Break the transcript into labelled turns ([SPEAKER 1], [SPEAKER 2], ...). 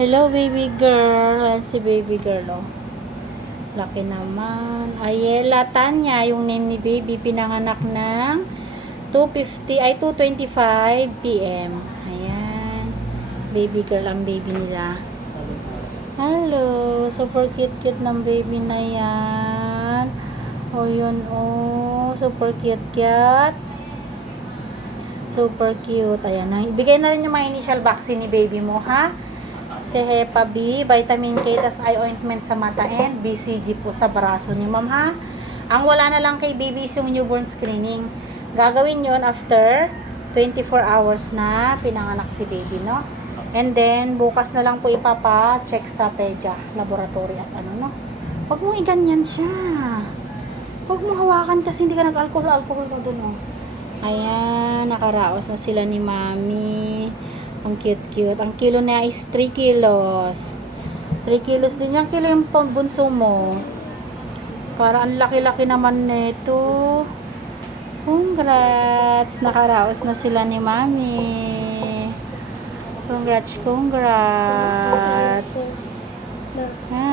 [SPEAKER 1] Hello, baby girl. Ayan si baby girl, oh. Laki naman. Ayela Tanya, yung name ni baby, pinanganak ng 2.50, ay 2.25 p.m. Ayan. Baby girl ang baby nila. Hello. Super cute-cute ng baby na yan. O, yun, oh. Super cute-cute. Super cute. Ayan. Ibigay na rin yung mga initial vaccine ni baby mo, ha? Si Hepa B, vitamin K, tas eye ointment sa mata and BCG po sa braso niyo, ma'am, ha? Ang wala na lang kay baby is yung newborn screening. Gagawin yon after 24 hours na pinanganak si baby, no? And then, bukas na lang po ipapa-check sa PEDA laboratory at ano, no? Huwag mo iganyan siya. Huwag mo hawakan kasi hindi ka nag-alcohol-alcohol na doon, oh. Ayan, nakaraos na sila ni Mami. Ang cute-cute. Ang kilo niya is 3 kilos. 3 kilos din yung kilo yung bunso mo. Para ang laki-laki naman nito. Congrats! Nakaraos na sila ni Mami. Congrats, congrats. Ah.